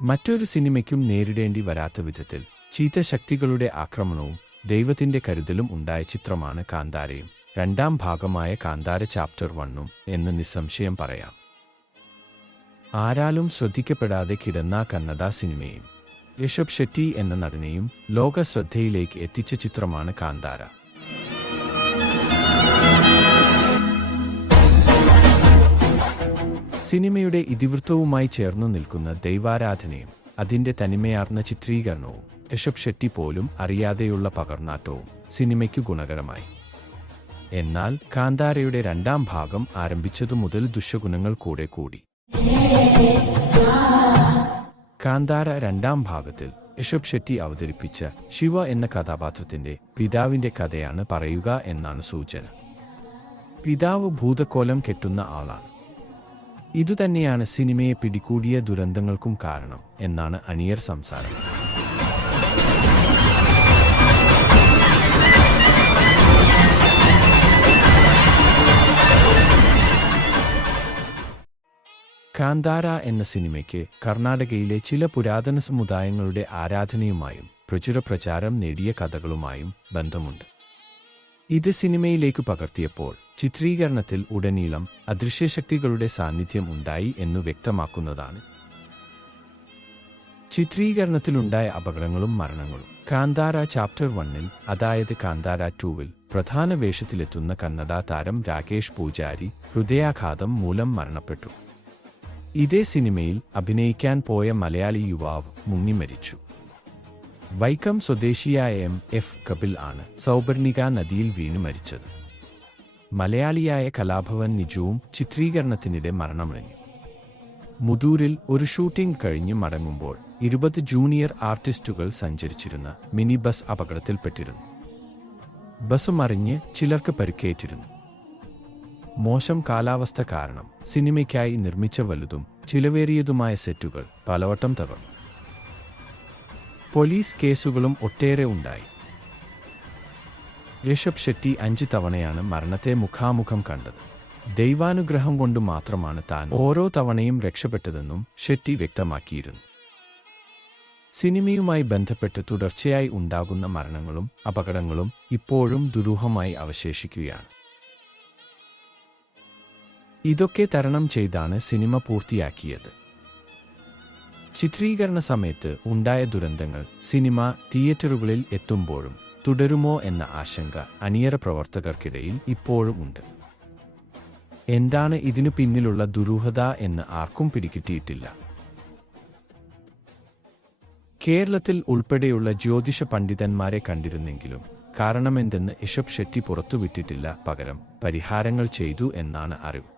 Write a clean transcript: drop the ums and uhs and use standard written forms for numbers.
മറ്റൊരു സിനിമയ്ക്കും നേരിടേണ്ടി വരാത്ത വിധത്തിൽ ചീത്ത ശക്തികളുടെ ആക്രമണവും ദൈവത്തിന്റെ കരുതലും ഉണ്ടായ ചിത്രമാണ് കാന്താരയും രണ്ടാം ഭാഗമായ കാന്താര ചാപ്റ്റർ 1 എന്ന് നിസ്സംശയം പറയാം. ആരാലും ശ്രദ്ധിക്കപ്പെടാതെ കിടന്ന കന്നഡ സിനിമയും ഋഷഭ് ഷെട്ടി എന്ന നടനെയും ലോക ശ്രദ്ധയിലേക്ക് എത്തിച്ച ചിത്രമാണ് കാന്താര. സിനിമയുടെ ഇതിവൃത്തവുമായി ചേർന്നു നിൽക്കുന്ന ദൈവാരാധനയും അതിന്റെ തനിമയാർന്ന ചിത്രീകരണവും ഋഷഭ് ഷെട്ടി പോലും അറിയാതെയുള്ള പകർന്നാട്ടവും സിനിമയ്ക്കു ഗുണകരമായി. എന്നാൽ കാന്താരയുടെ രണ്ടാം ഭാഗം ആരംഭിച്ചതു മുതൽ ദുഷ്യഗുണങ്ങൾ കൂടി. കാന്താര രണ്ടാം ഭാഗത്തിൽ ഋഷഭ് ഷെട്ടി അവതരിപ്പിച്ച ശിവ എന്ന കഥാപാത്രത്തിന്റെ പിതാവിന്റെ കഥയാണ് പറയുക എന്നാണ് സൂചന. പിതാവ് ഭൂതക്കോലം കെട്ടുന്ന ആളാണ്. ഇതുതന്നെയാണ് സിനിമയെ പിടികൂടിയ ദുരന്തങ്ങൾക്കും കാരണം എന്നാണ് അണിയർ സംസാരം. കാന്താര എന്ന സിനിമയ്ക്ക് കർണാടകയിലെ ചില പുരാതന സമുദായങ്ങളുടെ ആരാധനയുമായും പ്രചുരപ്രചാരം നേടിയ കഥകളുമായും ബന്ധമുണ്ട്. ഇത് സിനിമയിലേക്ക് പകർത്തിയപ്പോൾ ചിത്രീകരണത്തിൽ ഉടനീളം അദൃശ്യശക്തികളുടെ സാന്നിധ്യം ഉണ്ടായി എന്നു വ്യക്തമാക്കുന്നതാണ്. ചിത്രീകരണത്തിലുണ്ടായ അപകടങ്ങളും മരണങ്ങളും. കാന്താര ചാപ്റ്റർ 1 അതായത് കാന്താര 2 പ്രധാന വേഷത്തിലെത്തുന്ന കന്നഡ താരം രാകേഷ് പൂജാരി ഹൃദയാഘാതം മൂലം മരണപ്പെട്ടു. ഇതേ സിനിമയിൽ അഭിനയിക്കാൻ പോയ മലയാളി യുവാവ് മുങ്ങി മരിച്ചു. വൈക്കം സ്വദേശിയായ MF കപിൽ ആണ് സൗപർണിക നദിയിൽ വീണു മരിച്ചത്. മലയാളിയായ കലാഭവൻ നിജുവും ചിത്രീകരണത്തിനിടെ മരണമടഞ്ഞു. മുതൂരിൽ ഒരു ഷൂട്ടിംഗ് കഴിഞ്ഞ് മടങ്ങുമ്പോൾ 20 ജൂനിയർ ആർട്ടിസ്റ്റുകൾ സഞ്ചരിച്ചിരുന്ന മിനി ബസ് അപകടത്തിൽപ്പെട്ടിരുന്നു. ബസ് മറിഞ്ഞ് ചിലർക്ക് പരിക്കേറ്റിരുന്നു. മോശം കാലാവസ്ഥ കാരണം സിനിമയ്ക്കായി നിർമ്മിച്ച വലുതും ചിലവേറിയതുമായ സെറ്റുകൾ പലവട്ടം തകർന്നു. പോലീസ് കേസുകളും ഒട്ടേറെ ഉണ്ടായി. ഋഷഭ് ഷെട്ടി 5 തവണയാണ് മരണത്തെ മുഖാമുഖം കണ്ടത്. ദൈവാനുഗ്രഹം കൊണ്ട് മാത്രമാണ് താൻ ഓരോ തവണയും രക്ഷപ്പെട്ടതെന്നും ഷെട്ടി വ്യക്തമാക്കിയിരുന്നു. സിനിമയുമായി ബന്ധപ്പെട്ട് തുടർച്ചയായി ഉണ്ടാകുന്ന മരണങ്ങളും അപകടങ്ങളും ഇപ്പോഴും ദുരൂഹമായി അവശേഷിക്കുകയാണ്. ഇതൊക്കെ തരണം ചെയ്താണ് സിനിമ പൂർത്തിയാക്കിയത്. ചിത്രീകരണ സമയത്ത് ഉണ്ടായ ദുരന്തങ്ങൾ സിനിമ തിയേറ്ററുകളിൽ എത്തുമ്പോഴും തുടരുമോ എന്ന ആശങ്ക അണിയറ പ്രവർത്തകർക്കിടയിൽ ഇപ്പോഴും ഉണ്ട്. എന്താണ് ഇതിനു പിന്നിലുള്ള ദുരൂഹത എന്ന് ആർക്കും പിടികിട്ടിയിട്ടില്ല. കേരളത്തിൽ ഉൾപ്പെടെയുള്ള ജ്യോതിഷ പണ്ഡിതന്മാരെ കണ്ടിരുന്നെങ്കിലും കാരണമെന്തെന്ന് ഋഷഭ് ഷെട്ടി പുറത്തുവിട്ടിട്ടില്ല. പകരം പരിഹാരങ്ങൾ ചെയ്തു എന്നാണ് അറിവ്.